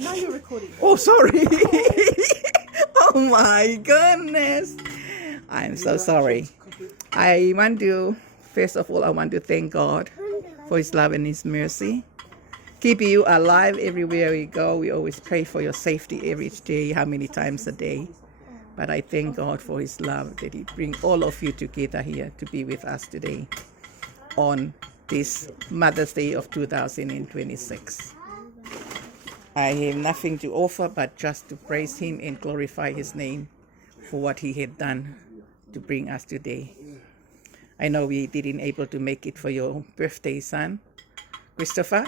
Now you're recording. Oh, sorry. Oh my goodness. I'm so sorry. First of all, I want to thank God for His love and His mercy. Keep you alive everywhere we go. We always pray for your safety every day, how many times a day. But I thank God for His love that He bring all of you together here to be with us today on this Mother's Day of 2026. I have nothing to offer but just to praise Him and glorify His name for what He had done to bring us today. I know we didn't able to make it for your birthday, son, Christopher,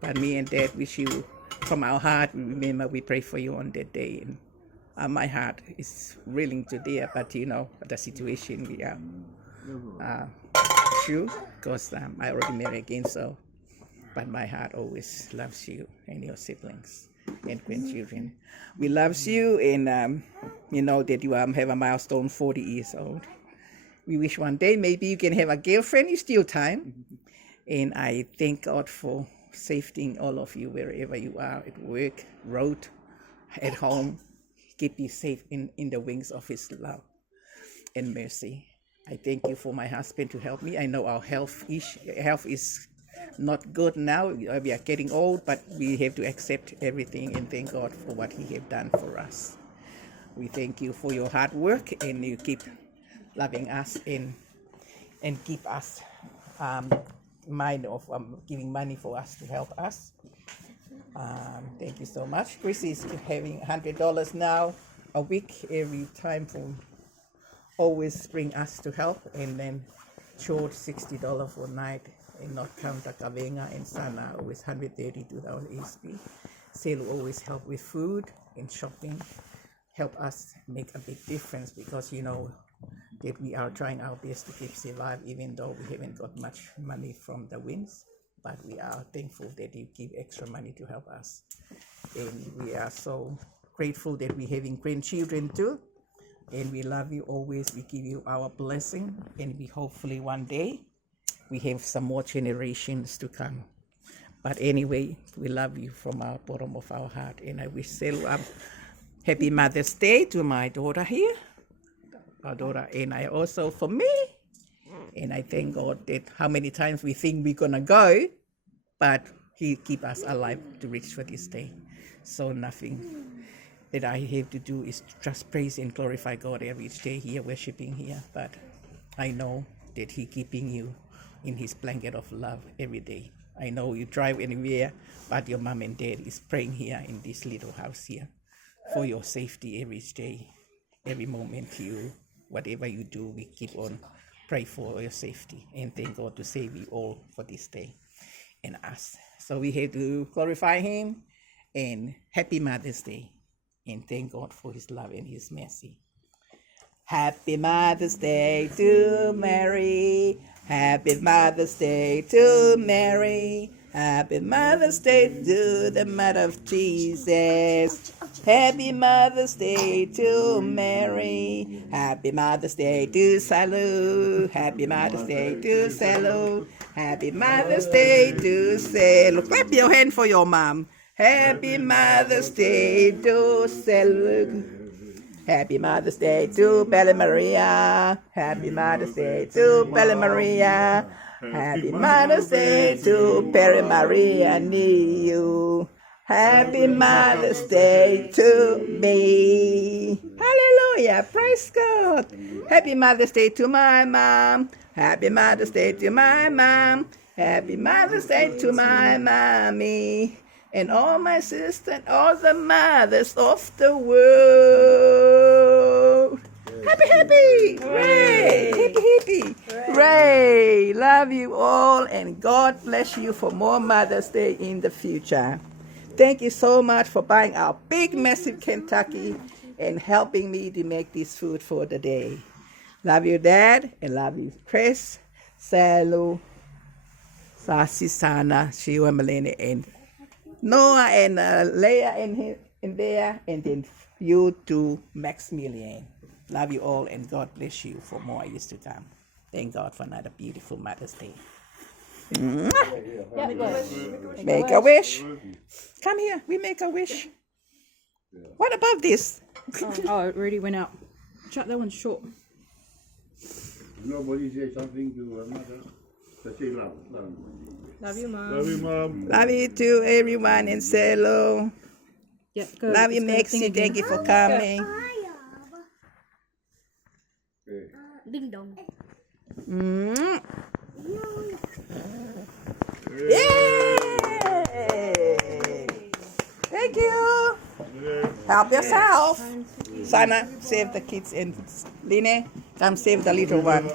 but me and Dad wish you from our heart. We remember we pray for you on that day. And my heart is willing to there, but you know the situation we are through, because I already married again, so. But my heart always loves you and your siblings and grandchildren. We loves you, and you know that you have a milestone 40 years old. We wish one day maybe you can have a girlfriend. It's still time. And I thank God for safetying all of you wherever you are, at work, road, at home. Keep you safe in the wings of His love and mercy. I thank you for my husband to help me. I know our health is not good now. We are getting old, but we have to accept everything and thank God for what He have done for us. We thank you for your hard work, and you keep loving us and keep us mind of giving money for us to help us. Thank you so much. Chris is having $100 now a week every time for always bring us to help, and then short $60 for night. And not count the Kavenga and Sana, always $132 ASP. Selu always help with food and shopping, help us make a big difference, because you know that we are trying our best to keep alive, even though we haven't got much money from the wins. But we are thankful that you give extra money to help us. And we are so grateful that we're having grandchildren too. And we love you always. We give you our blessing, and we hopefully one day we have some more generations to come. But anyway, we love you from our bottom of our heart. And I wish Selu happy Mother's Day to my daughter here, our daughter, and I also for me. And I thank God that how many times we think we're gonna go, but He keep us alive to reach for this day. So nothing that I have to do is just praise and glorify God every day here, worshiping here. But I know that He keeping you in His blanket of love every day. I know you drive anywhere, but your mom and dad is praying here in this little house here for your safety every day, every moment. Whatever you do, we keep on pray for your safety and thank God to save you all for this day and us. So we have to glorify Him and happy Mother's Day and thank God for His love and His mercy. Happy Mother's Day to Mary. Happy Mother's Day to Mary. Happy Mother's Day to the Mother of Jesus. Happy Mother's Day to Mary. Happy Mother's Day to Salu. Happy Mother's Day to Salu. Happy Mother's Day to Salu. Clap your hand for your mom. Happy Mother's Day to Salu. Happy Mother's Day to Bella Maria. Happy Mother's Day to Bella Maria. Happy Mother's Day to Perry Maria Niu. Happy Mother's Day to me. Hallelujah. Praise God. Happy Mother's Day to my mom. Happy Mother's Day to my mom. Happy Mother's Day to my mommy. And all my sisters, all the mothers of the world. Happy, happy! Hooray! Happy, happy! Hooray! Love you all, and God bless you for more Mother's Day in the future. Thank you so much for buying our big, massive Kentucky and helping me to make this food for the day. Love you, Dad, and love you, Chris, Salu, Sasi, Sana, Shiwa, Melene, and Noah, and Leah in there, and then you too, Maximilian. Love you all, and God bless you for more years to come. Thank God for another beautiful Mother's Day. Make a wish. Come here. We make a wish. What about this? Oh, it already went out. Chuck, that one's short. Nobody say something to mother. Just say love. Love you, Mom. Love you, Mom. Love you too, everyone, and say hello. Yep, go. Love you, Let's go Maxie. sing again. Thank you for coming. Okay. Ding dong. Mm. Yay! Thank you. Help yourself. Sana, save the kids, and Line, come save the little one.